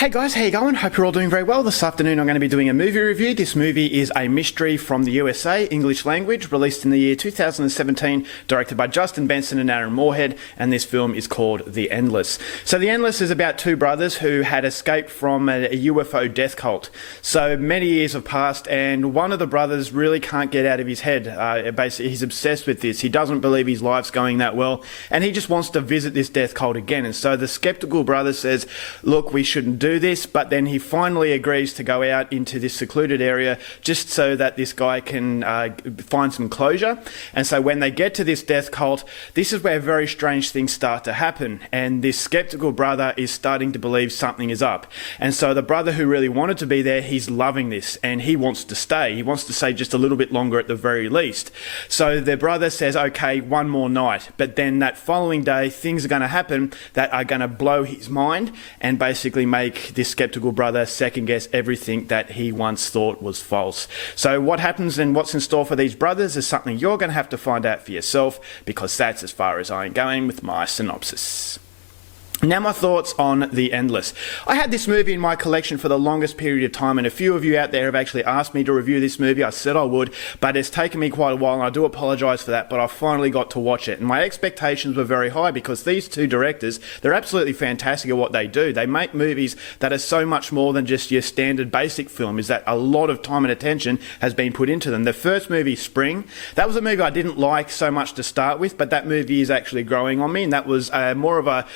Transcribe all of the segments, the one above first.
Hey guys, how you going? Hope you're all doing very well. This afternoon I'm going to be doing a movie review. This movie is a mystery from the USA, English language, released in the year 2017, directed by Justin Benson and Aaron Moorhead, and this film is called The Endless. So The Endless is about two brothers who had escaped from a UFO death cult. So many years have passed and one of the brothers really can't get out of his head. Basically, he's obsessed with this. He doesn't believe his life's going that well and he just wants to visit this death cult again. And so the skeptical brother says, look, we shouldn't do this, but then he finally agrees to go out into this secluded area just so that this guy can find some closure. And so when they get to this death cult, this is where very strange things start to happen, and this skeptical brother is starting to believe something is up. And so the brother who really wanted to be there, he's loving this and he wants to stay. He wants to stay just a little bit longer at the very least. So the brother says, okay, one more night. But then that following day, things are going to happen that are going to blow his mind and basically make this skeptical brother second guess everything that he once thought was false. So what happens and what's in store for these brothers is something you're going to have to find out for yourself, because that's as far as I'm going with my synopsis. Now my thoughts on The Endless. I had this movie in my collection for the longest period of time, and a few of you out there have actually asked me to review this movie. I said I would, but it's taken me quite a while and I do apologise for that, but I finally got to watch it. And my expectations were very high because these two directors, they're absolutely fantastic at what they do. They make movies that are so much more than just your standard basic film, is that a lot of time and attention has been put into them. The first movie, Spring, that was a movie I didn't like so much to start with, but that movie is actually growing on me, and that was more of a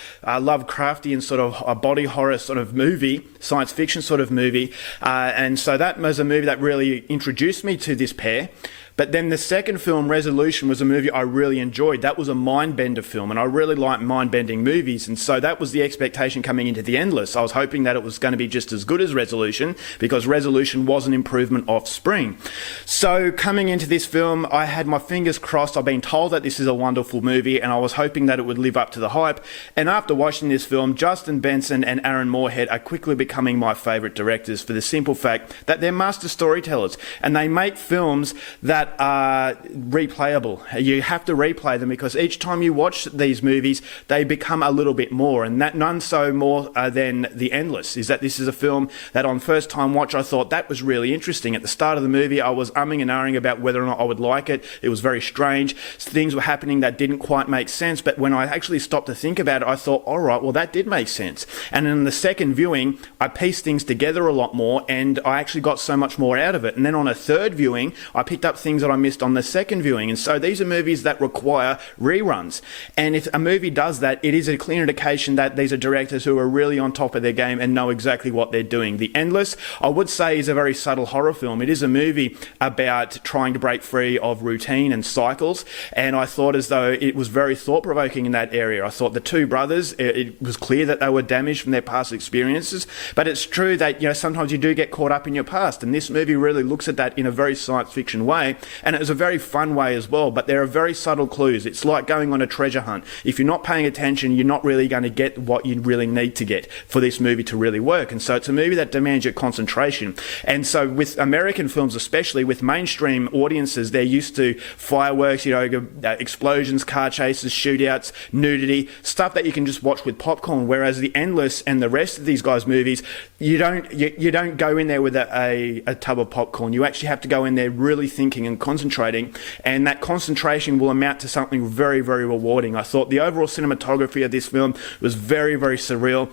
Lovecraftian sort of a body horror sort of movie, science fiction sort of movie, and so that was a movie that really introduced me to this pair. But then the second film, Resolution, was a movie I really enjoyed. That was a mind-bender film, and I really like mind-bending movies, and so that was the expectation coming into The Endless. I was hoping that it was going to be just as good as Resolution, because Resolution was an improvement of Spring. So coming into this film, I had my fingers crossed. I've been told that this is a wonderful movie, and I was hoping that it would live up to the hype. And after watching this film, Justin Benson and Aaron Moorhead are quickly becoming my favourite directors, for the simple fact that they're master storytellers, and they make films that are replayable. You have to replay them because each time you watch these movies, they become a little bit more, and that none so more than The Endless, is that this is a film that on first time watch I thought that was really interesting. At the start of the movie I was umming and ahhing about whether or not I would like it. It was very strange. Things were happening that didn't quite make sense, but when I actually stopped to think about it, I thought, alright, well that did make sense. And in the second viewing I pieced things together a lot more, and I actually got so much more out of it. And then on a third viewing I picked up things that I missed on the second viewing. And so these are movies that require reruns, and if a movie does that, it is a clear indication that these are directors who are really on top of their game and know exactly what they're doing. The Endless, I would say, is a very subtle horror film. It is a movie about trying to break free of routine and cycles, and I thought as though it was very thought-provoking in that area. I thought the two brothers, it was clear that they were damaged from their past experiences, but it's true that, you know, sometimes you do get caught up in your past, and this movie really looks at that in a very science fiction way, and it was a very fun way as well. But there are very subtle clues. It's like going on a treasure hunt. If you're not paying attention, you're not really going to get what you really need to get for this movie to really work. And so it's a movie that demands your concentration. And so with American films, especially with mainstream audiences, they're used to fireworks, you know, explosions, car chases, shootouts, nudity, stuff that you can just watch with popcorn. Whereas The Endless and the rest of these guys' movies, you don't go in there with a tub of popcorn. You actually have to go in there really thinking and concentrating, and that concentration will amount to something very, very rewarding. I thought the overall cinematography of this film was very, very surreal.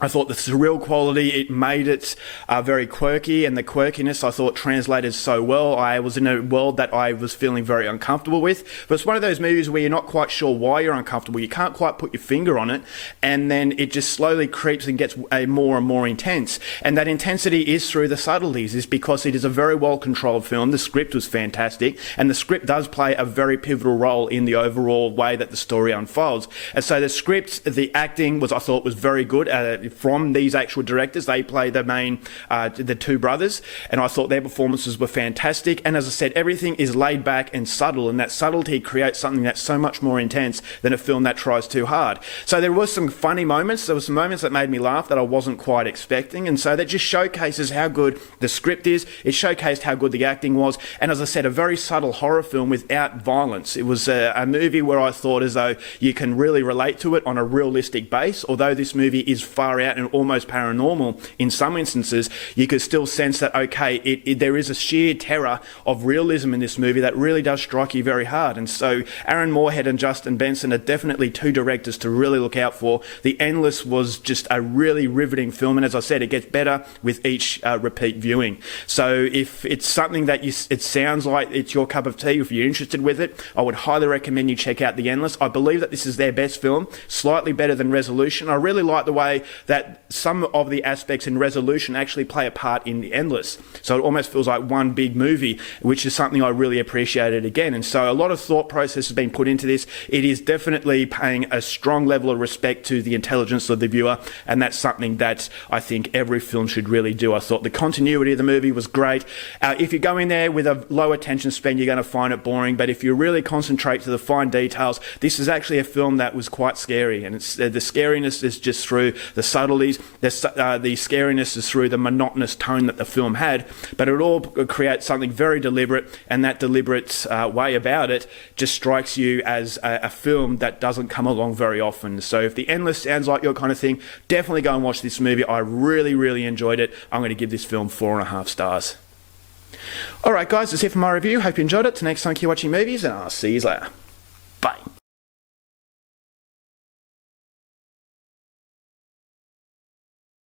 I thought the surreal quality, it made it very quirky, and the quirkiness I thought translated so well. I was in a world that I was feeling very uncomfortable with, but it's one of those movies where you're not quite sure why you're uncomfortable. You can't quite put your finger on it, and then it just slowly creeps and gets more and more intense. And that intensity is through the subtleties, is because it is a very well controlled film. The script was fantastic, and the script does play a very pivotal role in the overall way that the story unfolds. And so the script, the acting I thought was very good. From these actual directors, they play the main, the two brothers, and I thought their performances were fantastic. And as I said, everything is laid back and subtle, and that subtlety creates something that's so much more intense than a film that tries too hard. So there was some funny moments. There were some moments that made me laugh that I wasn't quite expecting, and so that just showcases how good the script is. It showcased how good the acting was, and as I said, a very subtle horror film without violence. It was a movie where I thought as though you can really relate to it on a realistic base, although this movie is far far out and almost paranormal in some instances, you could still sense that, okay, there is a sheer terror of realism in this movie that really does strike you very hard. And so Aaron Moorhead and Justin Benson are definitely two directors to really look out for. The Endless was just a really riveting film, and as I said, it gets better with each repeat viewing. So if it's something that it sounds like it's your cup of tea, if you're interested with it, I would highly recommend you check out The Endless. I believe that this is their best film, slightly better than Resolution. I really like the way that some of the aspects in Resolution actually play a part in The Endless. So it almost feels like one big movie, which is something I really appreciated again. And so a lot of thought process has been put into this. It is definitely paying a strong level of respect to the intelligence of the viewer, and that's something that I think every film should really do. I thought the continuity of the movie was great. If you go in there with a low attention span, you're going to find it boring, but if you really concentrate to the fine details, this is actually a film that was quite scary, and the scariness is just through the subtleties, the scariness is through the monotonous tone that the film had, but it all creates something very deliberate, and that deliberate way about it just strikes you as a film that doesn't come along very often. So if The Endless sounds like your kind of thing, definitely go and watch this movie. I really, really enjoyed it. I'm going to give this film 4.5 stars. Alright guys, that's it for my review. Hope you enjoyed it. Till next time, keep watching movies, and I'll see you later.